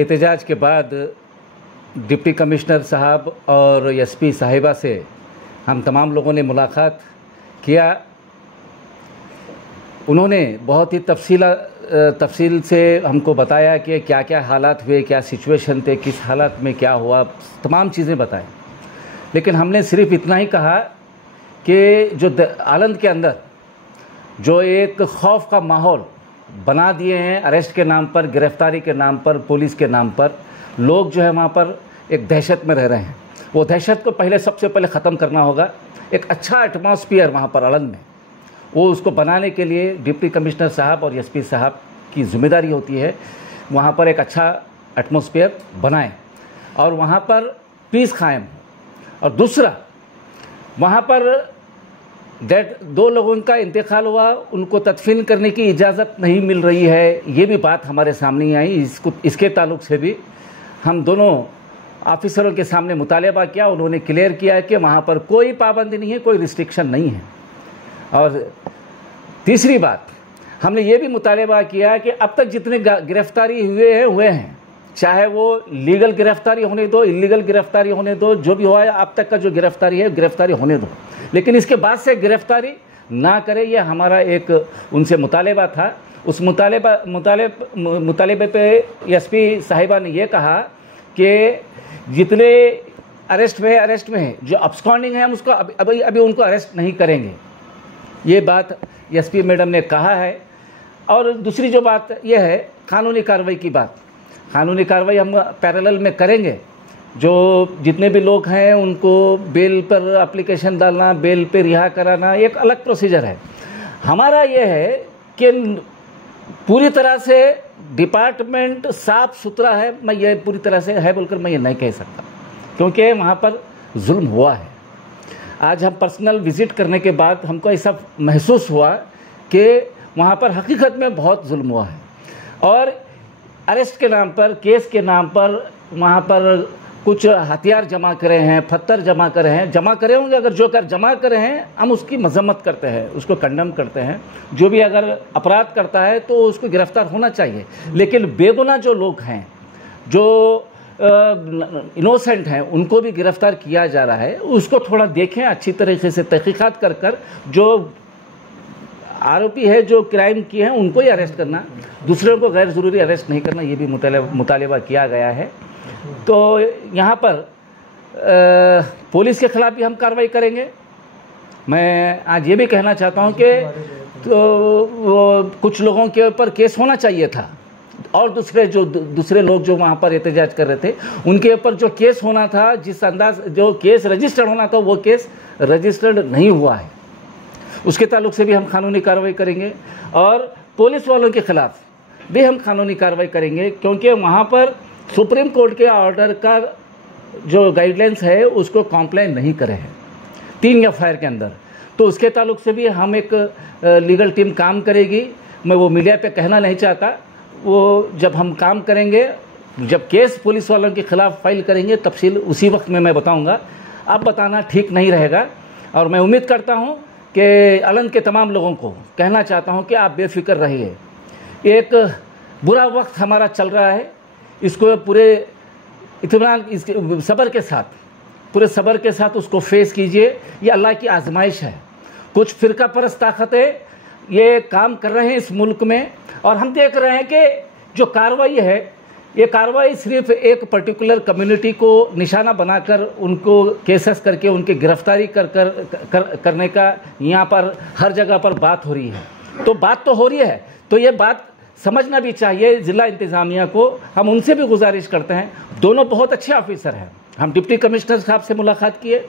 एहतजाज के बाद डिप्टी कमिश्नर साहब और एसपी साहिबा से हम तमाम लोगों ने मुलाकात किया। उन्होंने बहुत ही तफसील से हमको बताया कि क्या क्या हालात हुए, क्या सिचुएशन थे, किस हालात में क्या हुआ, तमाम चीज़ें बताएं। लेकिन हमने सिर्फ इतना ही कहा कि जो आलंद के अंदर जो एक खौफ का माहौल बना दिए हैं अरेस्ट के नाम पर, गिरफ्तारी के नाम पर, पुलिस के नाम पर, लोग जो है वहाँ पर एक दहशत में रह रहे हैं। वो दहशत को सबसे पहले ख़त्म करना होगा। एक अच्छा एटमॉस्फेयर वहाँ पर आलंद में, वो उसको बनाने के लिए डिप्टी कमिश्नर साहब और एसपी साहब की जिम्मेदारी होती है। वहाँ पर एक अच्छा एटमॉस्फेयर बनाएं और वहाँ पर पीस कायम। और दूसरा, वहाँ पर दो लोगों का इंतकाल हुआ, उनको तदफीन करने की इजाज़त नहीं मिल रही है, ये भी बात हमारे सामने आई। इसके ताल्लुक़ से भी हम दोनों ऑफिसरों के सामने मुतालबा किया। उन्होंने क्लियर किया कि वहाँ पर कोई पाबंदी नहीं है, कोई रिस्ट्रिक्शन नहीं है। और तीसरी बात, हमने ये भी मुतालबा किया कि अब तक जितने गिरफ्तारी हुए हैं, चाहे वो लीगल गिरफ्तारी होने दो, इलीगल गिरफ्तारी होने दो, जो भी हुआ है अब तक का जो गिरफ्तारी है, गिरफ्तारी होने दो, लेकिन इसके बाद से गिरफ्तारी ना करे, ये हमारा एक उनसे मुतालबा था। उस मुतालबे पे एसपी साहिबा ने ये कहा कि जितने अरेस्ट में है, जो अब्सकॉन्डिंग है, हम उसको अभी उनको अरेस्ट नहीं करेंगे। ये बात एसपी मैडम ने कहा है। और दूसरी जो बात यह है कानूनी कार्रवाई की बात। कानूनी कार्रवाई हम पैरेलल में करेंगे। जो जितने भी लोग हैं उनको बेल पर एप्लीकेशन डालना, बेल पे रिहा कराना, एक अलग प्रोसीजर है। हमारा ये है कि पूरी तरह से डिपार्टमेंट साफ सुथरा है। मैं ये पूरी तरह से है बोलकर मैं ये नहीं कह सकता, क्योंकि वहाँ पर जुल्म हुआ है। आज हम पर्सनल विज़िट करने के बाद हमको ऐसा महसूस हुआ कि वहाँ पर हकीकत में बहुत जुल्म हुआ है। और अरेस्ट के नाम पर, केस के नाम पर वहाँ पर कुछ हथियार जमा करे हैं, पत्थर जमा करे हैं, जमा करे होंगे। अगर जो कर जमा करे हैं, हम उसकी मजम्मत करते हैं, उसको कंडम करते हैं। जो भी अगर अपराध करता है तो उसको गिरफ्तार होना चाहिए। लेकिन बेगुनाह जो लोग हैं, जो इनोसेंट हैं, उनको भी गिरफ्तार किया जा रहा है। उसको थोड़ा देखें, अच्छी तरीके से तहकीकात कर जो आरोपी है, जो क्राइम किए हैं, उनको ही अरेस्ट करना, दूसरों को गैर ज़रूरी अरेस्ट नहीं करना, ये भी मुतालबा किया गया है। तो यहाँ पर पुलिस के खिलाफ भी हम कार्रवाई करेंगे। मैं आज ये भी कहना चाहता हूँ कि तो कुछ लोगों के ऊपर केस होना चाहिए था, और दूसरे लोग जो वहाँ पर एहतजाज कर रहे थे, उनके ऊपर जो केस होना था, जिस अंदाज जो केस रजिस्टर्ड होना था, वो केस रजिस्टर्ड नहीं हुआ है। उसके ताल्लुक से भी हम कानूनी कार्रवाई करेंगे। और पुलिस वालों के खिलाफ भी हम कानूनी कार्रवाई करेंगे, क्योंकि वहाँ पर सुप्रीम कोर्ट के ऑर्डर का जो गाइडलाइंस है उसको कॉम्प्लाई नहीं करे हैं 3 एफआईआर के अंदर। तो उसके ताल्लुक से भी हम एक लीगल टीम काम करेगी। मैं वो मीडिया पे कहना नहीं चाहता। वो जब हम काम करेंगे, जब केस पुलिस वालों के खिलाफ फाइल करेंगे, तफसील उसी वक्त में मैं बताऊंगा। अब बताना ठीक नहीं रहेगा। और मैं उम्मीद करता हूं कि आलंद के तमाम लोगों को कहना चाहता हूं कि आप बेफिक्र रहिए। एक बुरा वक्त हमारा चल रहा है, इसको पूरे इत्मीनान, सब्र के साथ, पूरे सब्र के साथ उसको फेस कीजिए। ये अल्लाह की आजमाइश है। कुछ फ़िरका परस्त ताकतें ये काम कर रहे हैं इस मुल्क में, और हम देख रहे हैं कि जो कार्रवाई है, ये कार्रवाई सिर्फ एक पर्टिकुलर कम्युनिटी को निशाना बनाकर उनको केसेस करके उनकी गिरफ्तारी करने का यहाँ पर हर जगह पर बात हो रही है। तो बात तो हो रही है, तो ये बात समझना भी चाहिए ज़िला इंतज़ामिया को। हम उनसे भी गुजारिश करते हैं। दोनों बहुत अच्छे ऑफिसर हैं। हम डिप्टी कमिश्नर साहब से मुलाकात किए,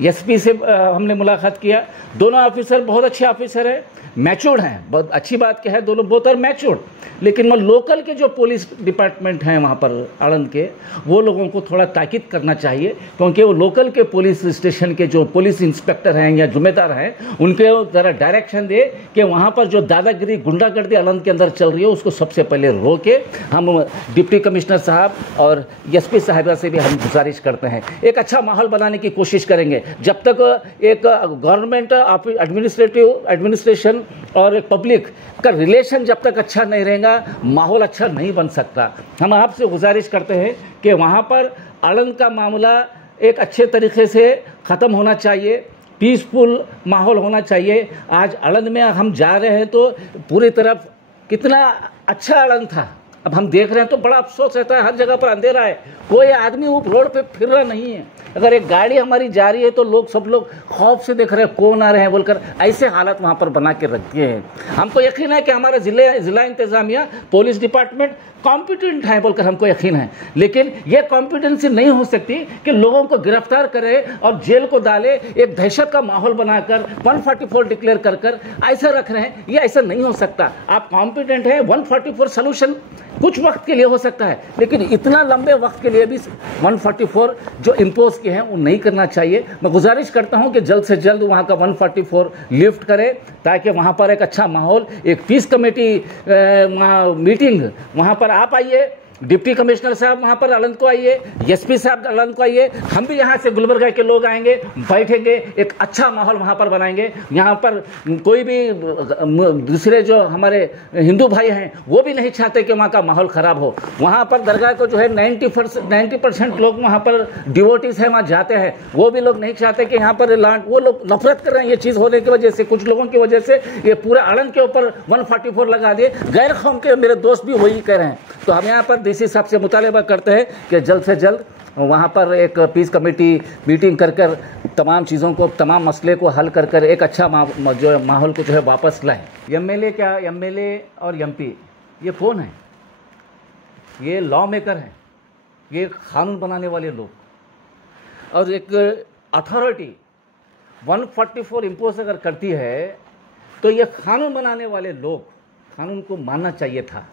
एसपी से हमने मुलाकात किया। दोनों ऑफिसर बहुत अच्छे ऑफिसर हैं, मैच्योर्ड हैं। बहुत अच्छी बात क्या है, दोनों बहुत और मैच्योर्ड। लेकिन वो लोकल के जो पुलिस डिपार्टमेंट हैं वहाँ पर आलंद के, वो लोगों को थोड़ा ताकीद करना चाहिए, क्योंकि वो लोकल के पुलिस स्टेशन के जो पुलिस इंस्पेक्टर हैं या जिम्मेदार हैं, उनके ज़रा डायरेक्शन दे कि वहाँ पर जो दादागिरी, गुंडागर्दी आलंद के अंदर चल रही है, उसको सबसे पहले रोके। हम डिप्टी कमिश्नर साहब और एसपी साहिबा से भी हम गुजारिश करते हैं, एक अच्छा माहौल बनाने की कोशिश करेंगे। है। जब तक एक गवर्नमेंट एडमिनिस्ट्रेशन और एक पब्लिक का रिलेशन जब तक अच्छा नहीं रहेगा, माहौल अच्छा नहीं बन सकता। हम आपसे गुजारिश करते हैं कि वहाँ पर आलंद का मामला एक अच्छे तरीके से ख़त्म होना चाहिए, पीसफुल माहौल होना चाहिए। आज आलंद में हम जा रहे हैं तो पूरी तरफ कितना अच्छा आलंद था, अब हम देख रहे हैं तो बड़ा अफसोस रहता है। हर जगह पर अंधेरा है, कोई आदमी वो रोड पे फिर रहा नहीं है। अगर एक गाड़ी हमारी जा रही है तो सब लोग खौफ से देख रहे हैं कौन आ रहे हैं बोलकर, ऐसे हालत वहाँ पर बना के रख दिए हैं। हमको यकीन है कि हमारा जिला इंतज़ामिया, पुलिस डिपार्टमेंट कॉम्पिटेंट है बोलकर हमको यकीन है, लेकिन ये कॉम्पिटेंसी नहीं हो सकती कि लोगों को गिरफ्तार करे और जेल को डाले, एक दहशत का माहौल बनाकर 144 डिक्लेयर कर ऐसा रख रहे हैं। ये ऐसा नहीं हो सकता। आप कॉम्पिटेंट हैं, 144 सोल्यूशन कुछ वक्त के लिए हो सकता है, लेकिन इतना लंबे वक्त के लिए भी 144 जो इम्पोज किए हैं वो नहीं करना चाहिए। मैं गुजारिश करता हूं कि जल्द से जल्द वहां का 144 लिफ्ट करें, ताकि वहां पर एक अच्छा माहौल, एक पीस कमेटी मीटिंग वहां पर आप आइए, डिप्टी कमिश्नर साहब वहाँ पर आलंद को आइए, एसपी साहब आलंद को आइए, हम भी यहाँ से गुलबर्गा के लोग आएंगे, बैठेंगे, एक अच्छा माहौल वहाँ पर बनाएंगे। यहाँ पर कोई भी दूसरे जो हमारे हिंदू भाई हैं वो भी नहीं चाहते कि वहाँ का माहौल ख़राब हो। वहाँ पर दरगाह को जो है 90% लोग वहाँ पर डिवोटीज हैं, वहाँ जाते हैं, वो भी लोग नहीं चाहते कि यहाँ पर वो लोग नफरत कर रहे हैं। ये चीज़ होने की वजह से, कुछ लोगों की वजह से ये पूरे आलंद के ऊपर 144 लगा दिए। गैर कौम के मेरे दोस्त भी वही कह रहे हैं। तो हम यहाँ पर डीसी साहब से मुतालबा करते हैं कि जल्द से जल्द वहाँ पर एक पीस कमेटी मीटिंग कर तमाम चीज़ों को, तमाम मसले को हल कर एक अच्छा जो माहौल को जो है वापस लाएं। एमएलए क्या, एमएलए और एमपी ये कौन है? ये लॉ मेकर हैं, ये कानून बनाने वाले लोग, और एक अथॉरिटी 144 इम्पोज अगर करती है तो ये कानून बनाने वाले लोग कानून को मानना चाहिए था,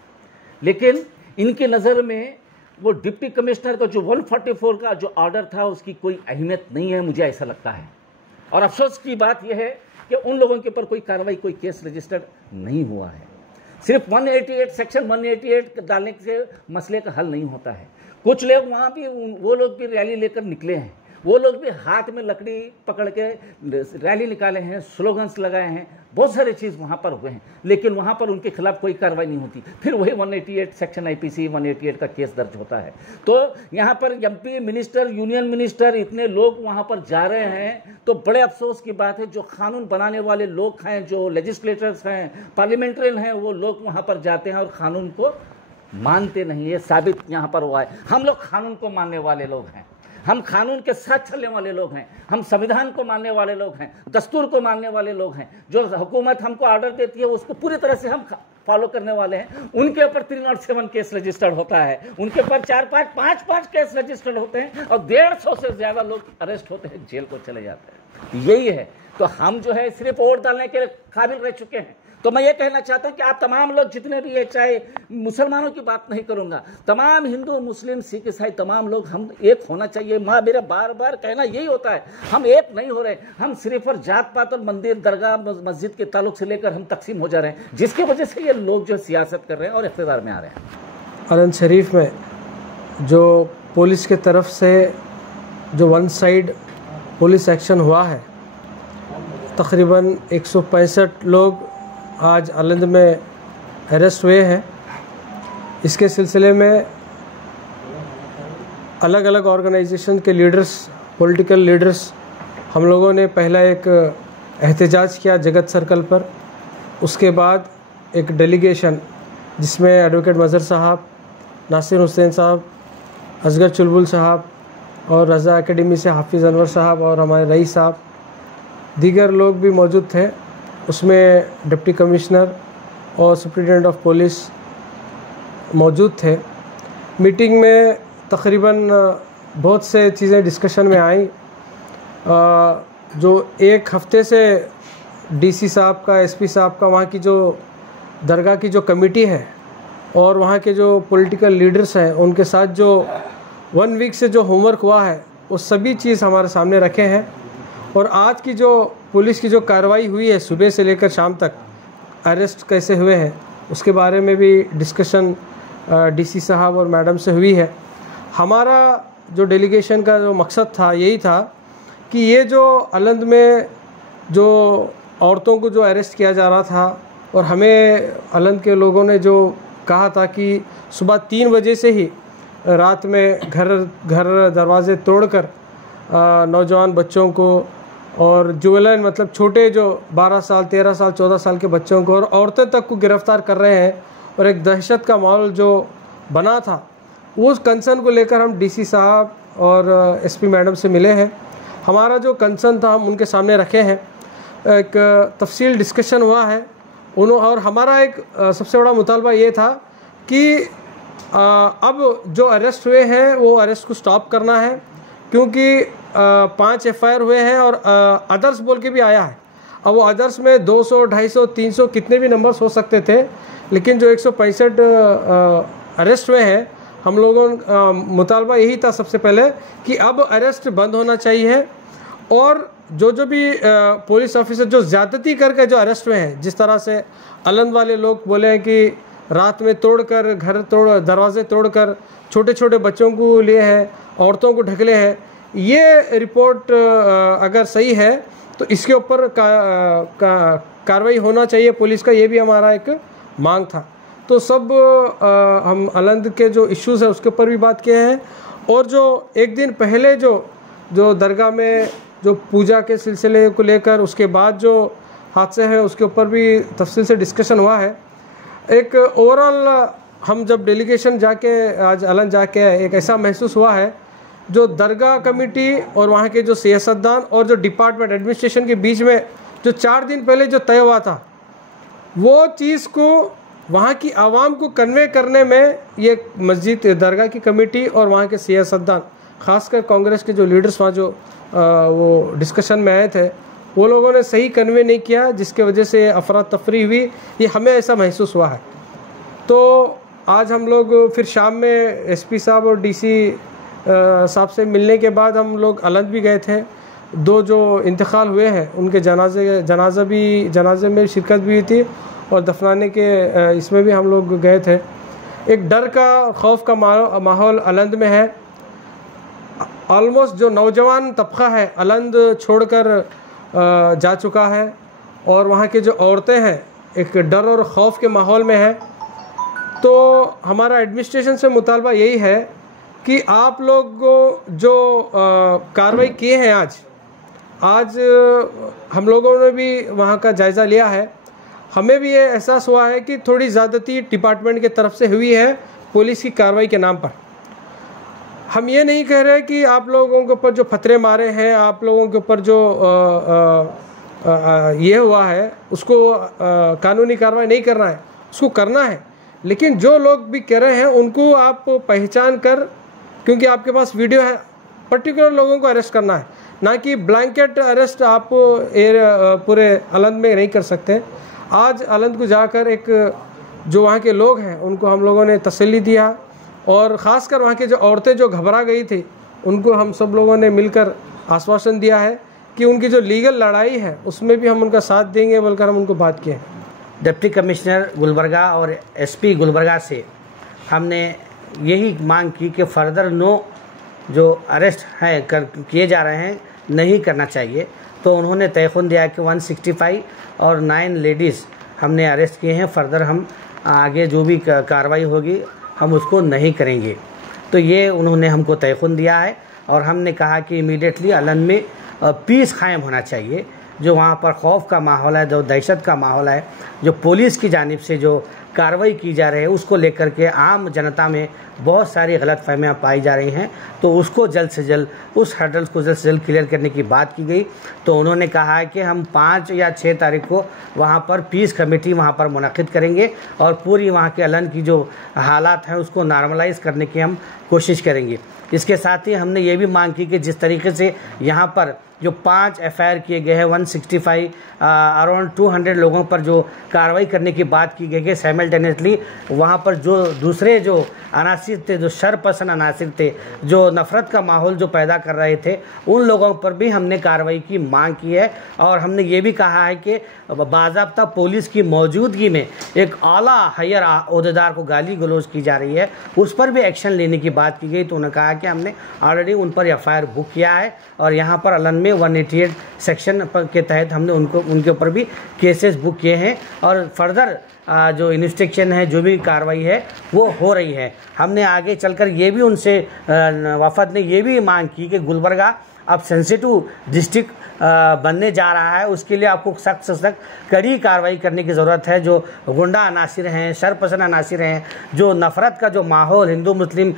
लेकिन इनकी नज़र में वो डिप्टी कमिश्नर का जो 144 का जो ऑर्डर था उसकी कोई अहमियत नहीं है, मुझे ऐसा लगता है। और अफसोस की बात यह है कि उन लोगों के ऊपर कोई कार्रवाई, कोई केस रजिस्टर्ड नहीं हुआ है। सिर्फ 188 सेक्शन 188 डालने से मसले का हल नहीं होता है। कुछ लोग वहाँ भी, वो लोग भी रैली लेकर निकले हैं, वो लोग भी हाथ में लकड़ी पकड़ के रैली निकाले हैं, स्लोगन्स लगाए हैं, बहुत सारे चीज़ वहाँ पर हुए हैं, लेकिन वहाँ पर उनके खिलाफ कोई कार्रवाई नहीं होती। फिर वही 188 सेक्शन आईपीसी 188 का केस दर्ज होता है। तो यहाँ पर एमपी मिनिस्टर, यूनियन मिनिस्टर, इतने लोग वहाँ पर जा रहे हैं, तो बड़े अफसोस की बात है जो कानून बनाने वाले लोग हैं, जो लेजिस्लेटर्स हैं, पार्लियामेंट्रियन हैं, वो लोग वहाँ पर जाते हैं और कानून को मानते नहीं। ये साबित यहाँ पर हुआ है। हम लोग कानून को मानने वाले लोग हैं, हम कानून के साथ चलने वाले लोग हैं, हम संविधान को मानने वाले लोग हैं, दस्तूर को मानने वाले लोग हैं। जो हुकूमत हमको ऑर्डर देती है उसको पूरी तरह से हम फॉलो करने वाले हैं। उनके ऊपर 307 केस रजिस्टर्ड होता है, उनके ऊपर 4-5 केस रजिस्टर्ड होते हैं, और 150 से ज़्यादा लोग अरेस्ट होते हैं, जेल को चले जाते हैं। यही है। तो हम जो है सिर्फ वोट डालने के काबिल रह चुके हैं। तो मैं ये कहना चाहता हूँ कि आप तमाम लोग जितने भी है, चाहे मुसलमानों की बात नहीं करूँगा, तमाम हिंदू, मुस्लिम, सिख, ईसाई, तमाम लोग हम एक होना चाहिए। मेरा बार बार कहना यही होता है, हम एक नहीं हो रहे, हम सिर्फ और जात पात और मंदिर, दरगाह, मस्जिद के ताल्लुक से लेकर हम तकसीम हो जा रहे हैं, जिसकी वजह से ये लोग जो सियासत कर रहे हैं और इख्तियार में आ रहे हैं। आलंद शरीफ में जो पुलिस के तरफ से जो वन साइड पुलिस एक्शन हुआ है, तकरीबन 165 लोग आज आलंद में अरेस्ट हुए हैं। इसके सिलसिले में अलग अलग ऑर्गेनाइजेशन के लीडर्स, पॉलिटिकल लीडर्स, हम लोगों ने पहला एक एहतजाज किया जगत सर्कल पर। उसके बाद एक डेलीगेशन जिसमें एडवोकेट मज़हर साहब, नासिर हुसैन साहब, असगर चुलबुल साहब और रज़ा एकेडमी से हाफिज़ अनवर साहब और हमारे रईस साहब, दीगर लोग भी मौजूद थे। उसमें डिप्टी कमिश्नर और सुप्रिटेंडेंट ऑफ पुलिस मौजूद थे। मीटिंग में तकरीबन बहुत से चीज़ें डिस्कशन में आई। जो एक हफ़्ते से डीसी साहब का, एसपी साहब का, वहाँ की जो दरगाह की जो कमेटी है और वहाँ के जो पॉलिटिकल लीडर्स हैं, उनके साथ जो 1 वीक से जो होमवर्क हुआ है वो सभी चीज़ हमारे सामने रखे हैं। और आज की जो पुलिस की जो कार्रवाई हुई है, सुबह से लेकर शाम तक अरेस्ट कैसे हुए हैं, उसके बारे में भी डिस्कशन डीसी साहब और मैडम से हुई है। हमारा जो डेलीगेशन का जो मकसद था, यही था कि ये जो अलंद में जो औरतों को जो अरेस्ट किया जा रहा था और हमें अलंद के लोगों ने जो कहा था कि सुबह 3 बजे से ही रात में घर दरवाजे तोड़कर नौजवान बच्चों को और जुवेनाइल मतलब छोटे जो 12 साल 13 साल 14 साल के बच्चों को और औरतें तक को गिरफ्तार कर रहे हैं और एक दहशत का माहौल जो बना था, उस कंसर्न को लेकर हम डीसी साहब और एसपी मैडम से मिले हैं। हमारा जो कंसर्न था हम उनके सामने रखे हैं, एक तफसील डिस्कशन हुआ है और हमारा एक सबसे बड़ा मुतालबा ये था कि अब जो अरेस्ट हुए हैं वो अरेस्ट को स्टॉप करना है, क्योंककि 5 FIR हुए हैं और अदर्स बोल के भी आया है। अब वो अदर्स में 200, 250, 300 कितने भी नंबर्स हो सकते थे, लेकिन जो 165 अरेस्ट हुए हैं, हम लोगों का मुतालबा यही था सबसे पहले कि अब अरेस्ट बंद होना चाहिए और जो भी पुलिस ऑफिसर जो ज़्यादती करके जो अरेस्ट हुए हैं, जिस तरह से अलंद वाले लोग बोले हैं कि रात में तोड़कर दरवाजे तोड़कर छोटे छोटे बच्चों को लिए हैं, औरतों को ढकले हैं, ये रिपोर्ट अगर सही है तो इसके ऊपर कार्रवाई होना चाहिए पुलिस का, ये भी हमारा एक मांग था। तो सब हम अलंद के जो इश्यूज़ है उसके ऊपर भी बात किए हैं और जो एक दिन पहले जो दरगाह में जो पूजा के सिलसिले को लेकर उसके बाद जो हादसे हैं उसके ऊपर भी तफसील से डिस्कशन हुआ है। एक ओवरऑल हम जब डेलीगेशन जाके आज अलंद जाके एक ऐसा महसूस हुआ है, जो दरगाह कमेटी और वहाँ के जो सियासतदान और जो डिपार्टमेंट एडमिनिस्ट्रेशन के बीच में जो 4 दिन पहले जो तय हुआ था, वो चीज़ को वहाँ की आवाम को कन्वे करने में ये मस्जिद दरगाह की कमेटी और वहाँ के सियासतदान, ख़ासकर कांग्रेस के जो लीडर्स वहाँ जो वो डिस्कशन में आए थे, वो लोगों ने सही कन्वे नहीं किया, जिसके वजह से अफरा तफरी हुई, ये हमें ऐसा महसूस हुआ है। तो आज हम लोग फिर शाम में एसपी साहब और डीसी साहब से मिलने के बाद हम लोग अलंद भी गए थे। 2 जो इंतकाल हुए हैं उनके जनाजे में शिरकत भी हुई थी और दफनाने के इसमें भी हम लोग गए थे। एक डर का खौफ का माहौल अलंद में है। ऑलमोस्ट जो नौजवान तबका है अलंद छोड़कर जा चुका है और वहाँ के जो औरतें हैं एक डर और खौफ के माहौल में है। तो हमारा एडमिनिस्ट्रेशन से मुतालबा यही है कि आप लोग जो कार्रवाई किए हैं आज हम लोगों ने भी वहाँ का जायज़ा लिया है। हमें भी ये एहसास हुआ है कि थोड़ी ज़्यादती डिपार्टमेंट की तरफ से हुई है पुलिस की कार्रवाई के नाम पर। हम ये नहीं कह रहे कि आप लोगों के ऊपर जो फतरे मारे हैं, आप लोगों के ऊपर जो ये हुआ है उसको कानूनी कार्रवाई नहीं करना है, उसको करना है, लेकिन जो लोग भी कह रहे हैं उनको आप पहचान कर, क्योंकि आपके पास वीडियो है, पर्टिकुलर लोगों को अरेस्ट करना है, ना कि ब्लैंकेट अरेस्ट आप पूरे अलंद में नहीं कर सकते। आज अलंद को जाकर एक जो वहाँ के लोग हैं उनको हम लोगों ने तसल्ली दिया और ख़ासकर वहाँ के जो औरतें जो घबरा गई थी उनको हम सब लोगों ने मिलकर आश्वासन दिया है कि उनकी जो लीगल लड़ाई है उसमें भी हम उनका साथ देंगे, बोलकर हम उनको बात किए। डिप्टी कमिश्नर गुलबर्गा और एसपी गुलबर्गा से हमने यही मांग की कि फर्दर जो अरेस्ट हैं किए जा रहे हैं नहीं करना चाहिए। तो उन्होंने तयखुन दिया कि 165 और 9 लेडीज़ हमने अरेस्ट किए हैं, फर्दर हम आगे जो भी कार्रवाई होगी हम उसको नहीं करेंगे। तो ये उन्होंने हमको तयखुन दिया है और हमने कहा कि इमीडिएटली अलंद में पीस कायम होना चाहिए। जो वहाँ पर खौफ का माहौल है, जो दहशत का माहौल है, जो पुलिस की जानिब से जो कार्रवाई की जा रही है उसको लेकर के आम जनता में बहुत सारी गलतफहमियां पाई जा रही हैं। तो उसको जल्द से जल्द उस हर्डल्स को जल्द से जल्द क्लियर करने की बात की गई। तो उन्होंने कहा है कि हम 5 या 6 तारीख को वहाँ पर पीस कमेटी वहाँ पर मुनक़िद करेंगे और पूरी वहाँ के अलंद की जो हालात हैं उसको नॉर्मलाइज़ करने की हम कोशिश करेंगे। इसके साथ ही हमने ये भी मांग की कि जिस तरीके से यहाँ पर जो 5 FIR किए गए हैं, 165 अराउंड 200 लोगों पर जो कार्रवाई करने की बात की गई है, साइमल्टेनियसली वहाँ पर जो दूसरे जो अनासिर थे, जो शरपसंद अनासिर थे, जो नफ़रत का माहौल जो पैदा कर रहे थे, उन लोगों पर भी हमने कार्रवाई की मांग की है। और हमने ये भी कहा है कि बाज़ाब्ता पुलिस की मौजूदगी में एक आला हायर ओहदेदार को गाली गलौज की जा रही है, उस पर भी एक्शन लेने की बात की गई। तो उन्होंने कहा कि हमने ऑलरेडी उन पर FIR बुक किया है और यहाँ पर अलंद में 188 सेक्शन के तहत हमने उनके ऊपर भी केसेस बुक किए हैं और फर्दर जो इन्वेस्टिगेशन है, जो भी कार्रवाई है वो हो रही है। हमने आगे चलकर ये भी उनसे वफद ने ये भी मांग की कि गुलबर्गा अब सेंसिटिव डिस्ट्रिक्ट बनने जा रहा है, उसके लिए आपको सख्त से सख्त कड़ी कार्रवाई करने की ज़रूरत है। जो गुंडा अनासिर हैं, शरपसंद अनासिर हैं, जो नफ़रत का जो माहौल, हिंदू मुस्लिम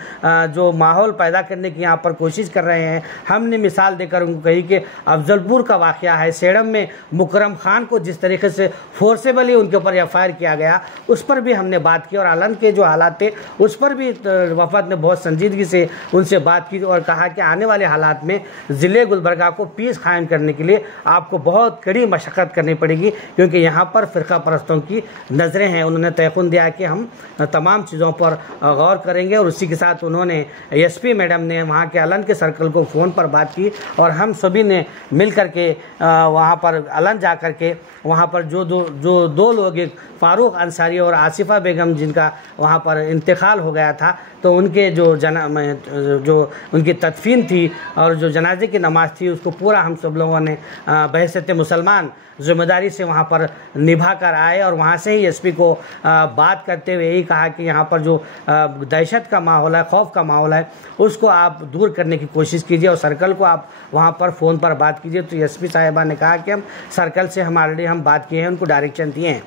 जो माहौल पैदा करने की यहाँ पर कोशिश कर रहे हैं, हमने मिसाल देकर उनको कही कि अफजलपुर का वाक़या है, सेडम में मुकरम खान को जिस तरीके से फोर्सेबली उनके ऊपर एफआईआर किया गया, उस पर भी हमने बात की और आलन के जो हालात थे उस पर भी वफद ने बहुत संजीदगी से उनसे बात की और कहा कि आने वाले हालात में ज़िले गुलबर्गा को पीस कायम करने के लिए आपको बहुत कड़ी मशक्क़त करनी पड़ेगी, क्योंकि यहाँ पर फ़िरका परस्तों की नज़रें हैं। उन्होंने तयक़ुन दिया कि हम तमाम चीज़ों पर गौर करेंगे और उसी के साथ उन्होंने एसपी मैडम ने वहाँ के अलन के सर्कल को फ़ोन पर बात की और हम सभी ने मिल कर के वहाँ पर अलन जा कर के वहाँ पर जो दो लोग, एक फ़ारूक अंसारी और आसिफ़ा बेगम, जिनका वहाँ पर इंतकाल हो गया था, तो उनके जो उनकी तदफीन थी और जो जनाजे की नमाज़ थी उसको पूरा हम सब लोगों ने बहैसियत मुसलमान ज़िम्मेदारी से वहाँ पर निभा कर आए और वहाँ से ही एसपी को बात करते हुए यही कहा कि यहाँ पर जो दहशत का माहौल है, खौफ का माहौल है, उसको आप दूर करने की कोशिश कीजिए और सर्कल को आप वहाँ पर फ़ोन पर बात कीजिए। तो एसपी साहिबा ने कहा कि हम सर्कल से ऑलरेडी हम बात किए हैं, उनको डायरेक्शन दिए हैं।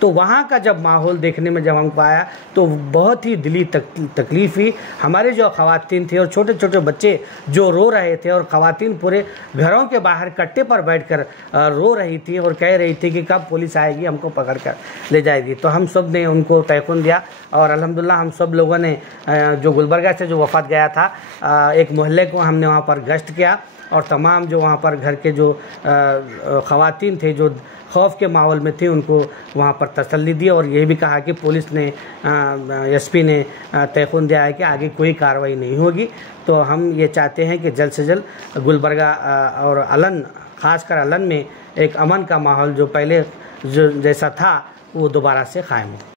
तो वहाँ का जब माहौल देखने में जब हमको आया तो बहुत ही दिली तकलीफ़ हुई। हमारे जो ख़वातीन थे और छोटे छोटे बच्चे जो रो रहे थे और ख़वातीन पूरे घरों के बाहर कट्टे पर बैठकर रो रही थी और कह रही थी कि कब पुलिस आएगी, हमको पकड़ कर ले जाएगी। तो हम सब ने उनको तयक़ुन दिया और अल्हम्दुलिल्लाह हम सब लोगों ने जो गुलबर्गा से जो वफ़द गया था, एक मोहल्ले को हमने वहाँ पर गश्त किया और तमाम जो वहाँ पर घर के जो ख़वातीन थे जो खौफ के माहौल में थी, उनको वहाँ पर तसल्ली दी और ये भी कहा कि पुलिस ने एसपी ने तयक़ुन दिया है कि आगे कोई कार्रवाई नहीं होगी। तो हम ये चाहते हैं कि जल्द से जल्द गुलबर्गा और अलन, ख़ासकर अलन में एक अमन का माहौल जो पहले जो जैसा था वो दोबारा से कायम हो।